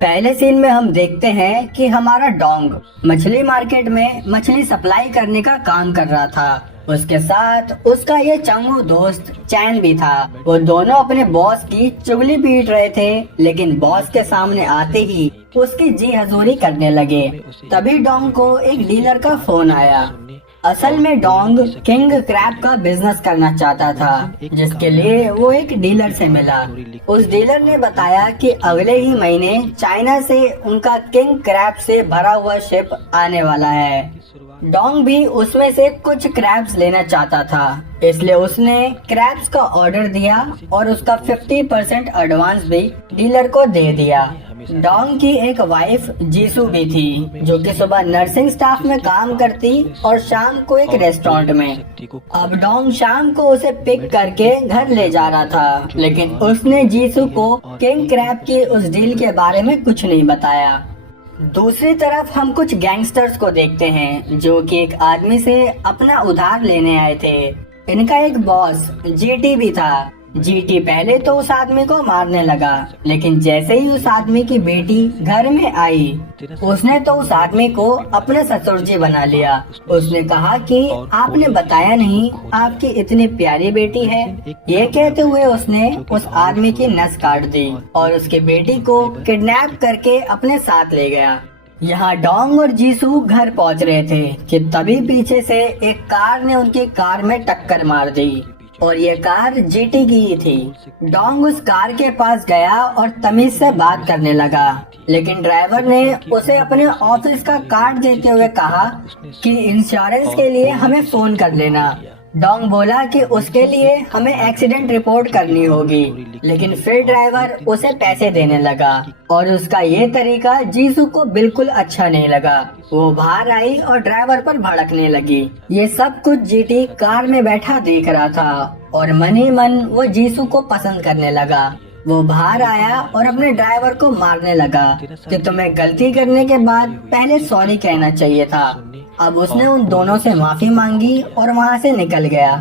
पहले सीन में हम देखते हैं कि हमारा डोंग मछली मार्केट में मछली सप्लाई करने का काम कर रहा था। उसके साथ उसका ये चंगू दोस्त चैन भी था। वो दोनों अपने बॉस की चुगली पीट रहे थे, लेकिन बॉस के सामने आते ही उसकी जी हजूरी करने लगे। तभी डोंग को एक डीलर का फोन आया। असल में डोंग किंग क्रैब का बिजनेस करना चाहता था, जिसके लिए वो एक डीलर से मिला। उस डीलर ने बताया कि अगले ही महीने चाइना से उनका किंग क्रैब से भरा हुआ शिप आने वाला है। डोंग भी उसमें से कुछ क्रैब्स लेना चाहता था, इसलिए उसने क्रैब्स का ऑर्डर दिया और उसका 50% एडवांस भी डीलर को दे दिया। डोंग की एक वाइफ जीसू भी थी, जो कि सुबह नर्सिंग स्टाफ में काम करती और शाम को एक रेस्टोरेंट में। अब डोंग शाम को उसे पिक करके घर ले जा रहा था, लेकिन उसने जीसू को किंग क्रैब की उस डील के बारे में कुछ नहीं बताया। दूसरी तरफ हम कुछ गैंगस्टर्स को देखते हैं, जो कि एक आदमी से अपना उधार लेने आए थे। इनका एक बॉस जीटी भी था। जीटी पहले तो उस आदमी को मारने लगा, लेकिन जैसे ही उस आदमी की बेटी घर में आई, उसने तो उस आदमी को अपने ससुर जी बना लिया। उसने कहा कि आपने बताया नहीं आपकी इतनी प्यारी बेटी है। ये कहते हुए उसने उस आदमी की नस काट दी और उसकी बेटी को किडनैप करके अपने साथ ले गया। यहाँ डोंग और जीसू घर पहुँच रहे थे कि तभी पीछे से एक कार ने उनकी कार में टक्कर मार दी और ये कार जीटी की ही थी। डोंग उस कार के पास गया और तमीज से बात करने लगा, लेकिन ड्राइवर ने उसे अपने ऑफिस का कार्ड देते हुए कहा कि इंश्योरेंस के लिए हमें फोन कर लेना। डोंग बोला कि उसके लिए हमें एक्सीडेंट रिपोर्ट करनी होगी, लेकिन फिर ड्राइवर उसे पैसे देने लगा और उसका ये तरीका जीसू को बिल्कुल अच्छा नहीं लगा। वो बाहर आई और ड्राइवर पर भड़कने लगी। ये सब कुछ जीटी कार में बैठा देख रहा था और मन ही मन वो जीसू को पसंद करने लगा। वो बाहर आया और अपने ड्राइवर को मारने लगा कि तुम्हें गलती करने के बाद पहले सॉरी कहना चाहिए था। अब उसने उन दोनों से माफी मांगी और वहाँ से निकल गया।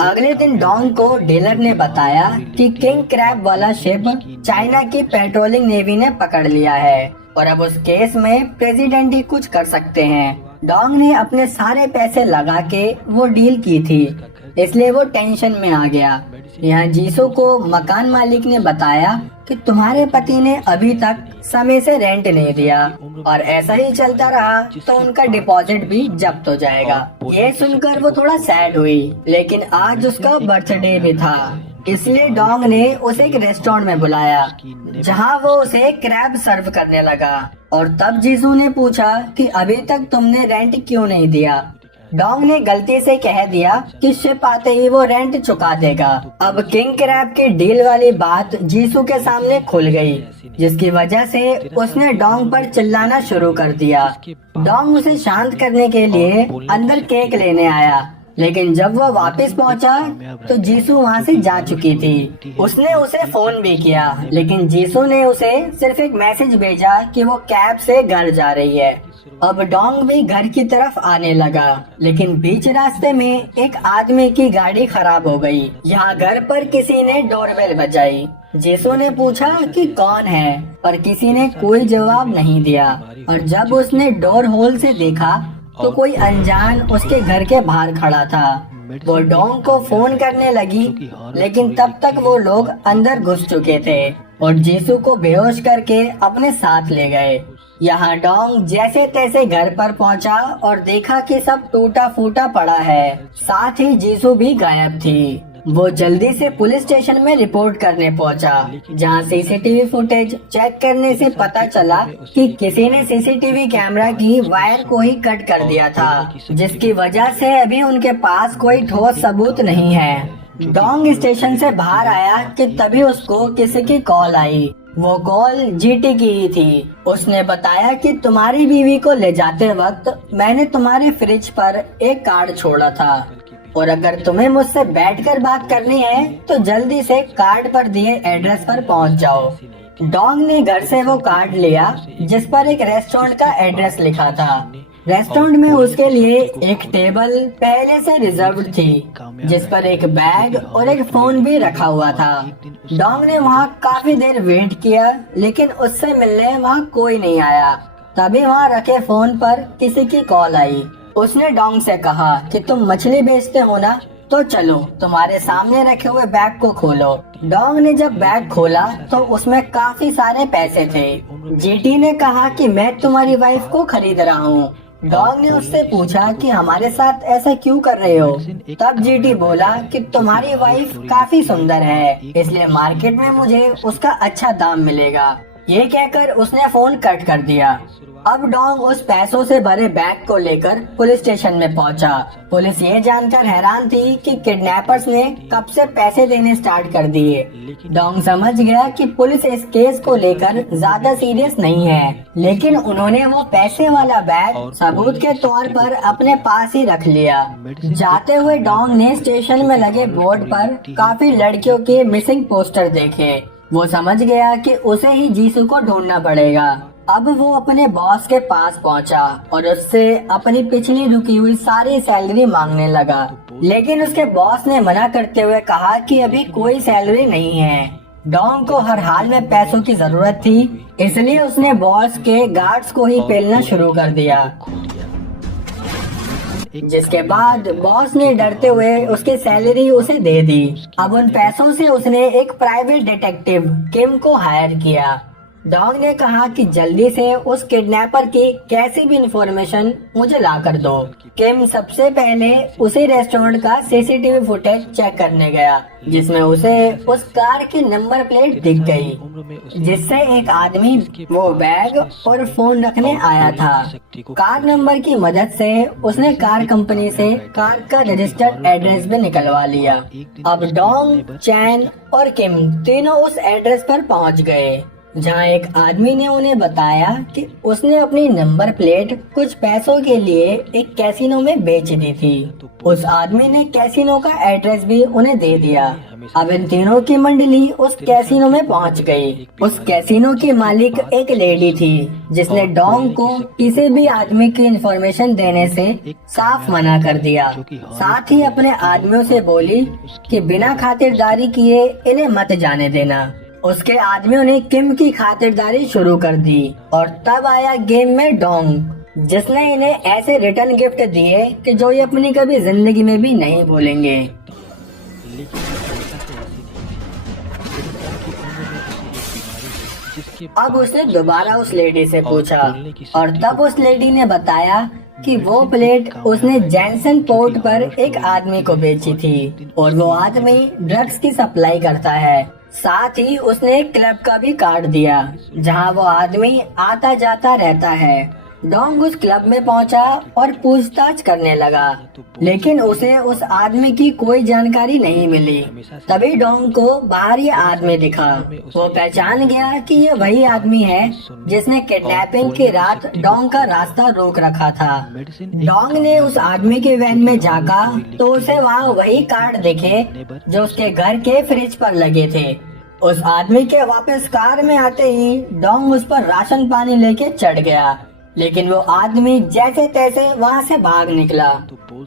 अगले दिन डोंग को डीलर ने बताया कि किंग क्रैब वाला शिप चाइना की पेट्रोलिंग नेवी ने पकड़ लिया है और अब उस केस में प्रेसिडेंट ही कुछ कर सकते हैं। डोंग ने अपने सारे पैसे लगा के वो डील की थी, इसलिए वो टेंशन में आ गया। यहाँ जीसू को मकान मालिक ने बताया कि तुम्हारे पति ने अभी तक समय से रेंट नहीं दिया और ऐसा ही चलता रहा तो उनका डिपॉजिट भी जब्त हो जाएगा। ये सुनकर वो थोड़ा सैड हुई, लेकिन आज उसका बर्थडे भी था, इसलिए डोंग ने उसे एक रेस्टोरेंट में बुलाया, जहाँ वो उसे क्रैब सर्व करने लगा। और तब जीसू ने पूछा कि अभी तक तुमने रेंट क्यों नहीं दिया। डोंग ने गलती से कह दिया कि शिप आते ही वो रेंट चुका देगा। अब किंग क्रैब की डील वाली बात जीसू के सामने खुल गई, जिसकी वजह से उसने डोंग पर चिल्लाना शुरू कर दिया। डोंग उसे शांत करने के लिए अंदर केक लेने आया, लेकिन जब वो वापस पहुंचा तो जीसू वहां से जा चुकी थी। उसने उसे फोन भी किया, लेकिन जीसू ने उसे सिर्फ एक मैसेज भेजा कि वो कैब से घर जा रही है। अब डोंग भी घर की तरफ आने लगा, लेकिन बीच रास्ते में एक आदमी की गाड़ी खराब हो गई। यहाँ घर पर किसी ने डोरबेल बजाई। जीसू ने पूछा कि कौन है, पर किसी ने कोई जवाब नहीं दिया। और जब उसने डोर होल से देखा तो कोई अनजान उसके घर के बाहर खड़ा था। वो डोंग को फोन करने लगी, लेकिन तब तक वो लोग अंदर घुस चुके थे और जीसू को बेहोश करके अपने साथ ले गए। यहाँ डोंग जैसे तैसे घर पर पहुँचा और देखा कि सब टूटा फूटा पड़ा है, साथ ही जीसू भी गायब थी। वो जल्दी से पुलिस स्टेशन में रिपोर्ट करने पहुंचा, जहां सीसीटीवी फुटेज चेक करने से पता चला कि किसी ने सीसीटीवी कैमरा की वायर को ही कट कर दिया था, जिसकी वजह से अभी उनके पास कोई ठोस सबूत नहीं है। डोंग स्टेशन से बाहर आया कि तभी उसको किसी की कॉल आई। वो कॉल जीटी की ही थी। उसने बताया कि तुम्हारी बीवी को ले जाते वक्त मैंने तुम्हारे फ्रिज पर एक कार्ड छोड़ा था और अगर तुम्हें मुझसे बैठकर बात करनी है तो जल्दी से कार्ड पर दिए एड्रेस पर पहुंच जाओ। डोंग ने घर से वो कार्ड लिया जिस पर एक रेस्टोरेंट का एड्रेस लिखा था। रेस्टोरेंट में उसके लिए एक टेबल पहले से रिजर्व थी, जिस पर एक बैग और एक फोन भी रखा हुआ था। डोंग ने वहाँ काफी देर वेट किया, लेकिन उससे मिलने वहाँ कोई नहीं आया। तभी वहाँ रखे फोन पर किसी की कॉल आई। उसने डोंग से कहा कि तुम मछली बेचते हो ना, तो चलो तुम्हारे सामने रखे हुए बैग को खोलो। डोंग ने जब बैग खोला तो उसमें काफी सारे पैसे थे। जीटी ने कहा कि मैं तुम्हारी वाइफ को खरीद रहा हूँ। डोंग ने उससे पूछा कि हमारे साथ ऐसा क्यों कर रहे हो। तब जीटी बोला कि तुम्हारी वाइफ काफी सुंदर है, इसलिए मार्केट में मुझे उसका अच्छा दाम मिलेगा। ये कहकर उसने फोन कट कर दिया। अब डोंग उस पैसों से भरे बैग को लेकर पुलिस स्टेशन में पहुंचा। पुलिस ये जानकर हैरान थी कि किडनैपर्स ने कब से पैसे देने स्टार्ट कर दिए। डोंग समझ गया कि पुलिस इस केस को लेकर ज्यादा सीरियस नहीं है, लेकिन उन्होंने वो पैसे वाला बैग सबूत के तौर पर अपने पास ही रख लिया। जाते हुए डोंग ने स्टेशन में लगे बोर्ड पर काफी लड़कियों के मिसिंग पोस्टर देखे। वो समझ गया कि उसे ही जीसू को ढूंढना पड़ेगा। अब वो अपने बॉस के पास पहुंचा और उससे अपनी पिछली रुकी हुई सारी सैलरी मांगने लगा, लेकिन उसके बॉस ने मना करते हुए कहा कि अभी कोई सैलरी नहीं है। डोंग को हर हाल में पैसों की जरूरत थी, इसलिए उसने बॉस के गार्ड्स को ही पेलना शुरू कर दिया, जिसके बाद बॉस ने डरते हुए उसकी सैलरी उसे दे दी। अब उन पैसों से उसने एक प्राइवेट डिटेक्टिव किम को हायर किया। डोंग ने कहा कि जल्दी से उस किडनैपर की कैसी भी इंफॉर्मेशन मुझे ला कर दो। किम सबसे पहले उसी रेस्टोरेंट का सीसीटीवी फुटेज चेक करने गया, जिसमें उसे उस कार की नंबर प्लेट दिख गई, जिससे एक आदमी वो बैग और फोन रखने आया था। कार नंबर की मदद से उसने कार कंपनी से कार का रजिस्टर्ड एड्रेस भी निकलवा लिया। अब डोंग, चैन और किम तीनों उस एड्रेस पर पहुंच गए, जहां एक आदमी ने उन्हें बताया कि उसने अपनी नंबर प्लेट कुछ पैसों के लिए एक कैसीनो में बेच दी थी। उस आदमी ने कैसीनो का एड्रेस भी उन्हें दे दिया। अब इन तीनों की मंडली उस कैसीनो में पहुंच गई। उस कैसीनो की मालिक एक लेडी थी, जिसने डोंग को किसी भी आदमी की इंफॉर्मेशन देने से साफ मना कर दिया। साथ ही अपने आदमियों से बोली कि बिना खातिरदारी किए इन्हें मत जाने देना। उसके आदमियों ने किम की खातिरदारी शुरू कर दी और तब आया गेम में डोंग, जिसने इन्हें ऐसे रिटर्न गिफ्ट दिए कि जो ये अपनी कभी जिंदगी में भी नहीं भूलेंगे। अब उसने दोबारा उस लेडी से पूछा और तब उस लेडी ने बताया कि वो प्लेट उसने जैनसन पोर्ट पर एक आदमी को बेची थी और वो आदमी ड्रग्स की सप्लाई करता है। साथ ही उसने एक क्लब का भी कार्ड दिया, जहां वो आदमी आता जाता रहता है। डोंग उस क्लब में पहुंचा और पूछताछ करने लगा, लेकिन उसे उस आदमी की कोई जानकारी नहीं मिली। तभी डोंग को बाहर ये आदमी दिखा। वो पहचान गया कि ये वही आदमी है जिसने किडनैपिंग की रात डोंग का रास्ता रोक रखा था। डोंग ने उस आदमी के वैन में झांका तो उसे वहाँ वही कार्ड दिखे जो उसके घर के फ्रिज पर लगे थे। उस आदमी के वापस कार में आते ही डोंग उस पर राशन पानी लेके चढ़ गया, लेकिन वो आदमी जैसे तैसे वहाँ से भाग निकला।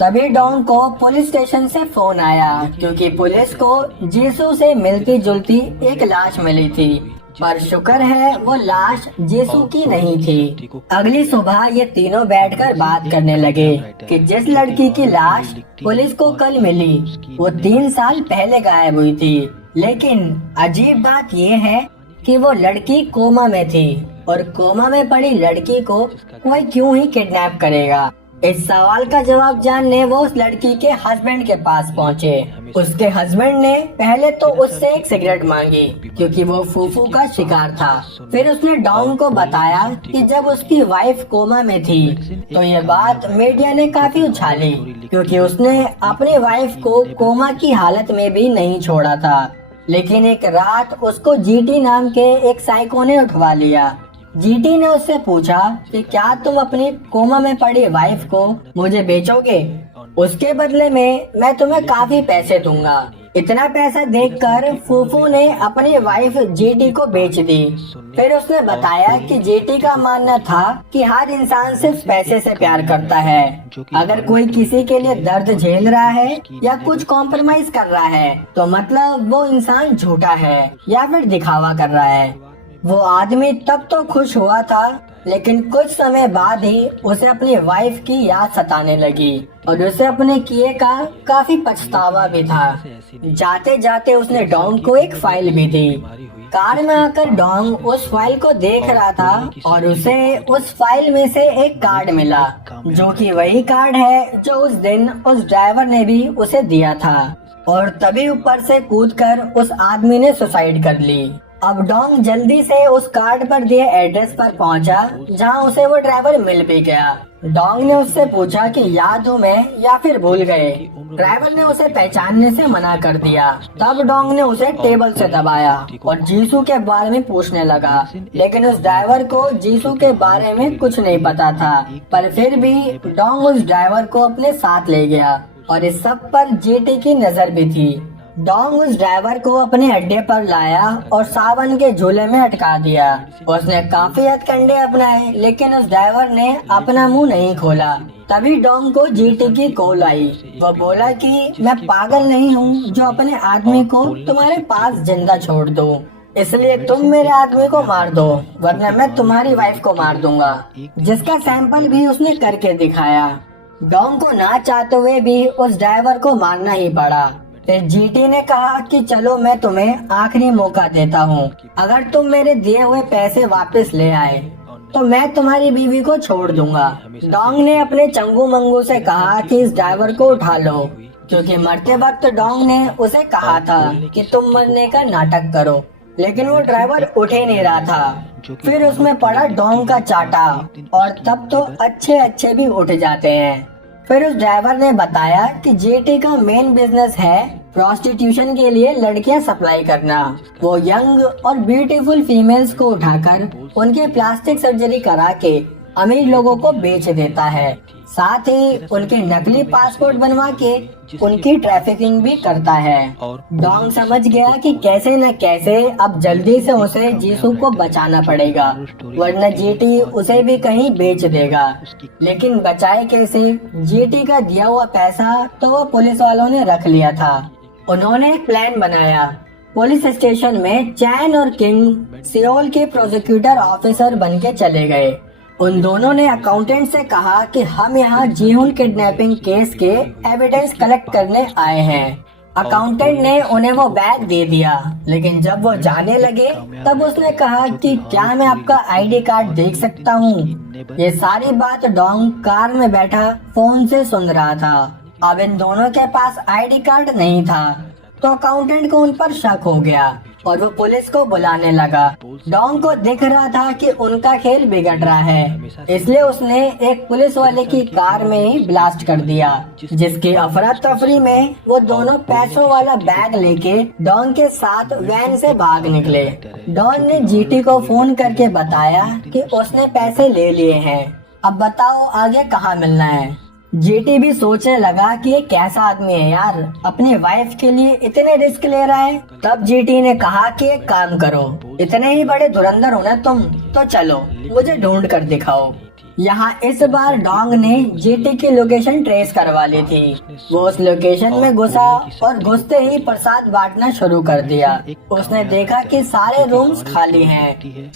तभी डोंग को पुलिस स्टेशन से फोन आया, क्योंकि पुलिस को जीसू से मिलती जुलती एक लाश मिली थी, पर शुक्र है वो लाश जीसू की नहीं थी। अगली सुबह ये तीनों बैठकर बात करने लगे कि जिस लड़की की लाश पुलिस को कल मिली वो 3 साल पहले गायब हुई थी, लेकिन अजीब बात ये है कि वो लड़की कोमा में थी और कोमा में पड़ी लड़की को कोई क्यों ही किडनैप करेगा। इस सवाल का जवाब जानने वो उस लड़की के हस्बैंड के पास पहुँचे। उसके हस्बैंड ने पहले तो उससे एक सिगरेट मांगी, क्योंकि वो फूफू का शिकार था। फिर उसने डोंग को बताया कि जब उसकी वाइफ कोमा में थी तो ये बात मीडिया ने काफी उछाली, क्योंकि उसने अपनी वाइफ को कोमा की हालत में भी नहीं छोड़ा था। लेकिन एक रात उसको जीटी नाम के एक साइको ने उठवा लिया। जीटी ने उससे पूछा कि क्या तुम अपनी कोमा में पड़ी वाइफ को मुझे बेचोगे? उसके बदले में मैं तुम्हें काफी पैसे दूंगा। इतना पैसा देखकर फूफू ने अपनी वाइफ जीटी को बेच दी। फिर उसने बताया कि जीटी का मानना था कि हर इंसान सिर्फ पैसे से प्यार करता है। अगर कोई किसी के लिए दर्द झेल रहा है या कुछ कॉम्प्रोमाइज कर रहा है तो मतलब वो इंसान झूठा है या फिर दिखावा कर रहा है। वो आदमी तब तो खुश हुआ था, लेकिन कुछ समय बाद ही उसे अपनी वाइफ की याद सताने लगी और उसे अपने किए का काफी पछतावा भी था। जाते जाते उसने डॉन को एक फाइल भी दी। कार में आकर डॉन उस फाइल को देख रहा था और उसे उस फाइल में से एक कार्ड मिला, जो कि वही कार्ड है जो उस दिन उस ड्राइवर ने भी उसे दिया था। और तभी ऊपर से कूदकर उस आदमी ने सुसाइड कर ली। अब डॉन जल्दी से उस कार्ड पर दिए एड्रेस पर पहुंचा, जहां उसे वो ड्राइवर मिल भी गया। डॉन ने उससे पूछा कि याद हूँ मैं या फिर भूल गए। ड्राइवर ने उसे पहचानने से मना कर दिया। तब डॉन ने उसे टेबल से दबाया और जीसू के बारे में पूछने लगा, लेकिन उस ड्राइवर को जीसू के बारे में कुछ नहीं पता था। पर फिर भी डॉन उस ड्राइवर को अपने साथ ले गया और इस सब पर जीटी की नजर भी थी। डॉन उस ड्राइवर को अपने अड्डे पर लाया और सावन के झूले में अटका दिया। उसने काफी हथकंडे अपनाए, लेकिन उस ड्राइवर ने अपना मुंह नहीं खोला। तभी डॉन को जीटी की कॉल आई। वो बोला कि मैं पागल नहीं हूँ जो अपने आदमी को तुम्हारे पास जिंदा छोड़ दूँ, इसलिए तुम मेरे आदमी को मार दो, वरना मैं तुम्हारी वाइफ को मार दूंगा। जिसका सैंपल भी उसने करके दिखाया। डॉन को ना चाहते हुए भी उस ड्राइवर को मारना ही पड़ा। फिर जीटी ने कहा कि चलो मैं तुम्हें आखिरी मौका देता हूँ, अगर तुम मेरे दिए हुए पैसे वापस ले आए तो मैं तुम्हारी बीवी को छोड़ दूंगा। डॉन ने अपने चंगू मंगू से कहा कि इस ड्राइवर को उठा लो, क्योंकि मरते वक्त डॉन ने उसे कहा था कि तुम मरने का नाटक करो, लेकिन वो ड्राइवर उठ ही नहीं रहा था। फिर उसमें पड़ा डॉन का चाटा और तब तो अच्छे अच्छे भी उठ जाते हैं। फिर उस ड्राइवर ने बताया कि जीटी का मेन बिजनेस है प्रोस्टिट्यूशन के लिए लड़कियां सप्लाई करना। वो यंग और ब्यूटीफुल फीमेल्स को उठाकर उनके प्लास्टिक सर्जरी करा के अमीर लोगों को बेच देता है। साथ ही उनके नकली पासपोर्ट बनवा के उनकी ट्रैफिकिंग भी करता है। डॉन समझ गया कि कैसे न कैसे अब जल्दी से उसे जीसू को बचाना पड़ेगा, वरना जीटी उसे भी कहीं बेच देगा। लेकिन बचाए कैसे? जीटी का दिया हुआ पैसा तो वो पुलिस वालों ने रख लिया था। उन्होंने एक प्लान बनाया। पुलिस स्टेशन में चैन और किंग सियोल के प्रोसिक्यूटर ऑफिसर बन के चले गए। उन दोनों ने अकाउंटेंट से कहा कि हम यहाँ जीहुन किडनैपिंग केस के एविडेंस कलेक्ट करने आए हैं। अकाउंटेंट ने उन्हें वो बैग दे दिया, लेकिन जब वो जाने लगे तब उसने कहा कि क्या मैं आपका आईडी कार्ड देख सकता हूँ? ये सारी बात डॉन कार में बैठा फोन से सुन रहा था। अब इन दोनों के पास आईडी कार्ड नहीं था, तो अकाउंटेंट को उन पर शक हो गया और वो पुलिस को बुलाने लगा। डॉन को दिख रहा था कि उनका खेल बिगड़ रहा है, इसलिए उसने एक पुलिस वाले की कार में ही ब्लास्ट कर दिया, जिसकी अफरा तफरी में वो दोनों पैसों वाला बैग लेके डॉन के साथ वैन से भाग निकले। डॉन ने जीटी को फोन करके बताया कि उसने पैसे ले लिए हैं, अब बताओ आगे कहाँ मिलना है। जीटी भी सोचने लगा कि ये कैसा आदमी है यार, अपनी वाइफ के लिए इतने रिस्क ले रहा है। तब जीटी ने कहा कि एक काम करो, इतने ही बड़े धुरंधर हो ना तुम, तो चलो मुझे ढूंढ कर दिखाओ। यहाँ इस बार डॉन ने जीटी की लोकेशन ट्रेस करवा ली थी। वो उस लोकेशन में घुसा और घुसते ही प्रसाद बांटना शुरू कर दिया। उसने देखा कि सारे रूम्स खाली हैं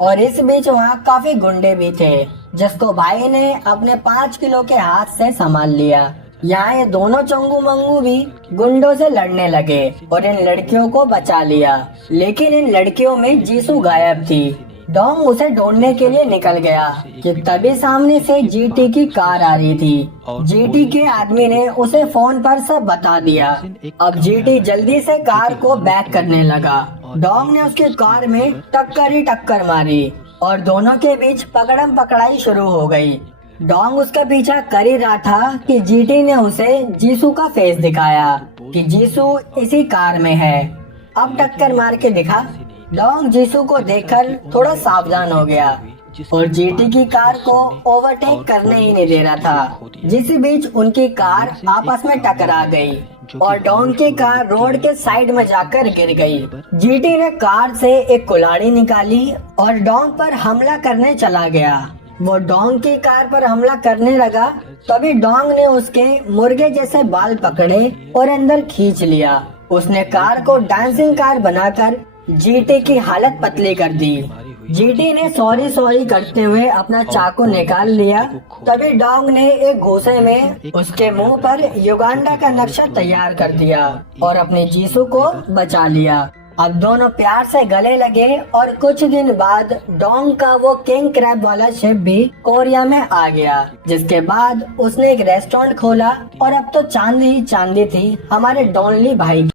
और इस बीच वहाँ काफी गुंडे भी थे, जिसको भाई ने अपने 5 किलो के हाथ से संभाल लिया। यहाँ ये दोनों चंगू मंगू भी गुंडों से लड़ने लगे और इन लड़कियों को बचा लिया, लेकिन इन लड़कियों में जीसू गायब थी। डॉन उसे ढूंढने के लिए निकल गया कि तभी सामने से जीटी की कार आ रही थी। जीटी के आदमी ने उसे फोन पर सब बता दिया। अब जीटी जल्दी से कार को बैक करने लगा। डॉन ने उसकी कार में टक्कर ही टक्कर मारी और दोनों के बीच पकड़म पकड़ाई शुरू हो गई। डॉन उसका पीछा कर ही रहा था कि जीटी ने उसे जीसू का फेस दिखाया कि जीसू इसी कार में है, अब टक्कर मार के दिखा। डॉन जीसू को देखकर थोड़ा सावधान हो गया और जीटी की कार को ओवरटेक करने ही नहीं दे रहा था। जिस बीच उनकी कार आपस में टकरा गई। और डोंकी कार रोड के साइड में जाकर गिर गई। जीटी ने कार से एक कुल्हाड़ी निकाली और डोंग पर हमला करने चला गया। वो डोंग की कार पर हमला करने लगा, तभी डोंग ने उसके मुर्गे जैसे बाल पकड़े और अंदर खींच लिया। उसने कार को डांसिंग कार बनाकर जीटी की हालत पतली कर दी। जीटी ने सॉरी करते हुए अपना चाकू निकाल लिया। तभी डोंग ने एक गुस्से में उसके मुंह पर युगांडा का नक्शा तैयार कर दिया और अपने जीसू को बचा लिया। अब दोनों प्यार से गले लगे और कुछ दिन बाद डोंग का वो किंग क्रैब वाला शिप भी कोरिया में आ गया, जिसके बाद उसने एक रेस्टोरेंट खोला और अब तो चांदी ही चांदी थी हमारे डोनली भाई।